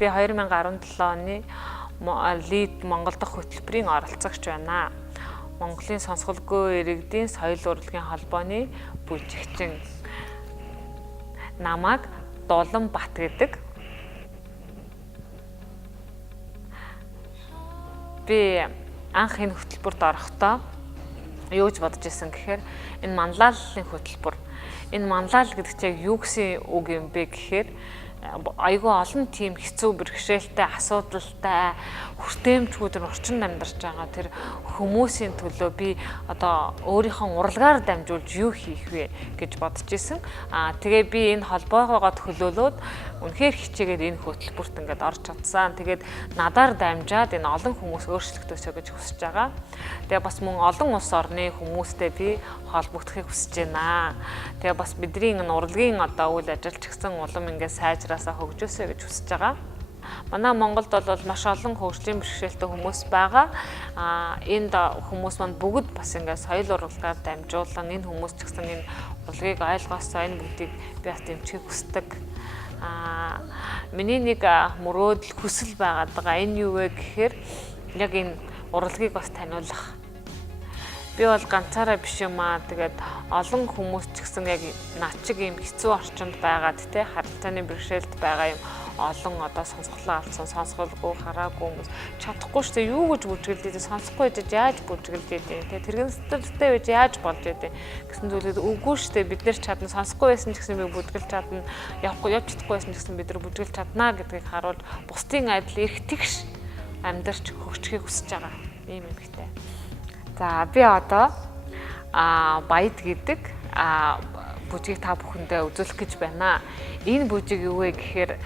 Би 2017 оны Лид Монгол дахь хөтөлбөрийн оролцогч байна. Монголын сонсголгүй иргэдийн соёл урлагийн холбооны бүжигчин. Намайг Дулан Бат гэдэг. Би анх энэ хөтөлбөрт орохдоо юу гэж бодож исэн гэхээр энэ манлайллын хөтөлбөр. Энэ манлайл гэдэг чинь юу гэсэн үг юм бэ гэхээр айгүй олон тийм хэцүү бэрхшээлтэй, асуудалтай, хүртээмжгүүдээр орчинд амьдарч байгаа тэр хүмүүсийн төлөө би одоо өөрийнхөө урлагаар дамжуулж юу хийх вэ гэж бодож исэн. Тэгээ би энэ холбоогоо төлөөлөөд үнэхээр хичээгээд энэ хөтөлбөрт ингээд орж чадсан. Тэгээд надаар дамжаад энэ олон хүмүүс өөрчлөгдөөсэй гэж хүсэж байгаа. Тэгээ бас мөн олон улс орны хүмүүстэй би холбогдохыг хүсэж байна. Тэгээ бас бидний энэ урлагийн одоо үйл ажиллач гэсэн улам ингээд сайжраасаа хөгжөөсэй гэж хүсэж байгаа. Манай Монголд бол маш олон хөгжлийн бэрхшээлтэй хүмүүс байгаа. Энд хүмүүс маань бүгд бас ингээд соёл урлагаар дамжуулан энэ хүмүүс ч гэсэн энэ урлагийг ойлгосоо энэ бүгдийг би бас дэмжихийг хүсдэг. Миний нэг мөрөөдөл хүсэл байгаад байгаа. Энэ юу вэ гэхээр яг энэ урлагийг бас таниулах. Би бол ганцаараа биш юм аа. Тэгээд олон хүмүүс ч гэсэн яг над чиг юм хэцүү орчинд байгаад те харилцааны бэрхшээлд байгаа юм олон одоо сонсголоо алдсан, сонсголгүй, хараагүй хүмүүс чадахгүй шүү дээ. Юу гэж бүжгэлдээ, сонсохгүй байж яаж бүжгэлдээ те тэрхэн сэтгэлтэй байж яаж болж идэв гэсэн зүйлүүд үгүй шүү дээ. Бид нэр чадна, сонсохгүй байсан ч гэсэн би бүжгэлж чадна, явж чадахгүй байсан ч гэсэн бид нар бүжгэлж чадна гэдгийг харуулж бусдын адил их тэгш амьдарч хөгжихийг хүсэж байгаа юм эмэгтэй. За би одоо баяд гэдэг бүжгийг та бүхэндээ үзүүлэх гэж байна. Энэ бүжиг юу вэ гэхээр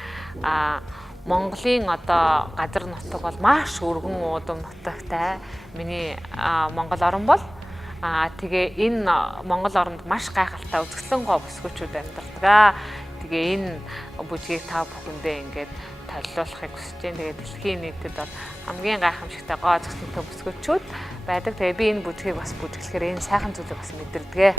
Монголын одоо газар нутаг бол маш өргөн уудам нутагтай. Миний Монгол орн бол тэгээ энэ Монгол оронд маш гайхалтай үзэсгэлэн гоо бүсгүүчүүд амьдардаг. Тэгээ энэ бүжгийг та бүхэндээ ингээд төлөвлөхийг хүсэж байна. Тэгээ дэлхийн нийтэд бол хамгийн гайхамшигтай гоо зөвхөнтэй бүсгүүчүүд байдаг. Тэгээ би энэ бүжгийг бас бүжиглэхээр энэ сайхан зүйлийг бас мэдэрдэг.